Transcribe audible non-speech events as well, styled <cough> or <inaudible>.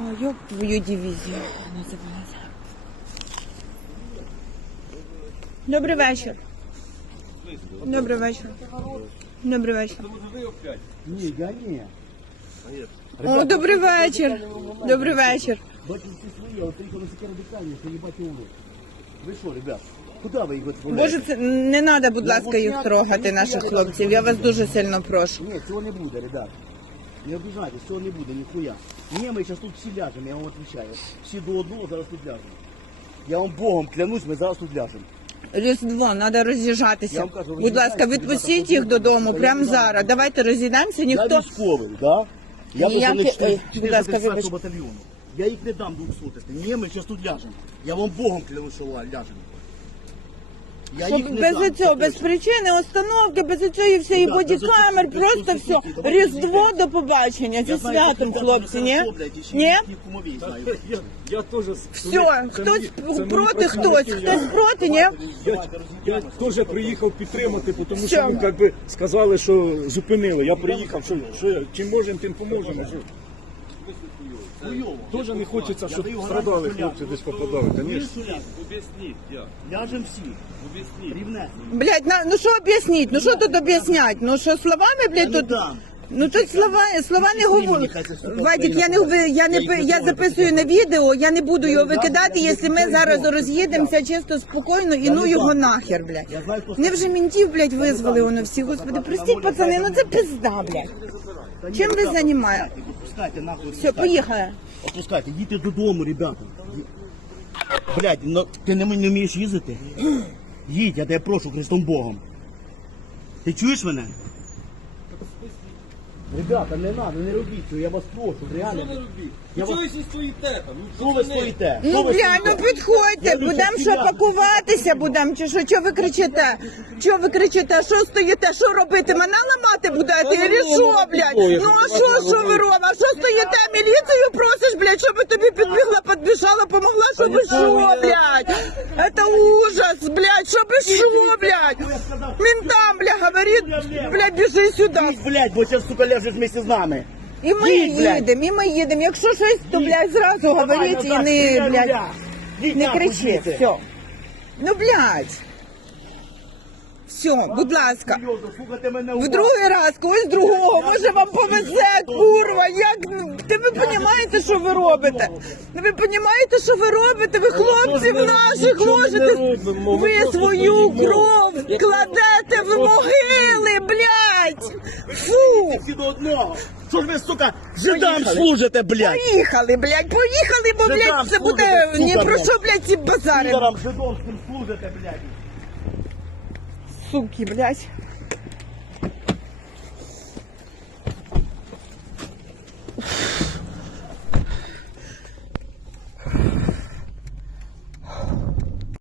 А, ёб твою дивізію називається. Добрий вечір. Добрий вечір. Добрий вечір. Ні, я ні. О, добрий вечір. Добрий вечір. Бачите, всі свої, але приїхали таке радикальні, що їбать улу. Ви що, ребят? Куди ви їх відправляєте? Боже, це не треба, будь ласка, їх трогати, наших хлопців. Я вас дуже сильно прошу. Ні, цього не буде, ребят. Не обіжайтесь, цього не буде, ніхуя. Ні, ми зараз тут всі ляжемо, я вам відповідаю. Всі до одного зараз тут ляжемо. Я вам Богом клянусь, ми зараз тут ляжемо. Різдво, треба роз'їжджатися. Я вам кажу, Будь ласка, роз'їжджайтеся, відпустіть ребята, їх додому прямо зараз. Давайте розійдемося, Я ніхто. військовий, да? Я е, будь ласка, вибач. батальйону. Я їх не дам двохсотити. Ні, ми зараз тут ляжемо. Я вам Богом клянусь, що ляжемо. Я їх не без дам, цього, без точно. причини, установки, без цієї всієї Да, без бодікамер, оцих- без просто оцих все. всіх. Давайте Різдво до побачення. Зі святом, хлопці, ні? і Ні? знаю. <laughs> Я, я теж Все, хтось проти, хтось, хтось проти, ні? Я, я теж приїхав підтримати, тому що ну, як би, сказали, що зупинили. Я приїхав, що, що чим можемо, тим поможемо. Що. Хуйово. Теж не хочеться, щоб страдали хлопці, десь попадали. Звісно. Об'ясніть, як? Ляжемо всі. Об'ясніть. Рівне. Блядь, на, ну що об'ясніть? Ну що тут об'яснять? Ну що словами, Я блядь, тут... Ну тут слова, слова не говорю. Вадік, я не я не я записую на відео, я не буду його викидати, якщо ми зараз роз'їдемося чисто спокійно і ну його нахер, блядь. Не вже ментів, блядь, визвали воно всі. Господи, простіть, пацани, ну це пизда, блядь. Чим ви ребята, займаєтесь? Опускайте нахуй. Все, поїхали. Опускайте, їдьте додому, ребята. Блядь, ну ти не, не вмієш їздити? Їдь, я тебе прошу, Христом Богом. Ти чуєш мене? Ребята, не треба, не робіть цього, я вас прошу, реально. Що Я вас... Чого ви всі стоїте там? Що ви стоїте? Ну, Що ви бля, ну стоїте? підходьте, люблю будемо що пакуватися, будемо, чи що, чого ви кричите? Чого ви кричите? Що стоїте? Що робити? Мене ламати будете? Или що, блядь? Ну а що, що ви робите? А що стоїте? Міліцію просиш, блядь, щоб тобі підбігла, підбіжала, помогла, щоб що, блядь? Это ужас, блядь, щоб що, блядь? Ментам, бля, говорит, блядь, біжи сюди. Блядь, бо зараз, сука, ляжеш вместе з нами. І ми Їдь, блядь. їдемо, і ми їдемо. Якщо щось, то, блядь, зразу говоріть і не, блядь, не кричіть. все. Ну, блядь. Все, будь ласка. В другий раз когось другого, може вам повезе, курва. Як ти ви розумієте, що ви робите? Ви розумієте, що ви робите? Ви хлопців наших ложите. Ви свою кров кладете в могили, блядь. Фу. Всі до одного. Що ж ви, сука, жидам служите, блядь? Поїхали, блядь, поїхали, бо, блядь, це буде ні про що, блядь, ці базари. Підарам жидовським служите, блядь. Суки, блядь.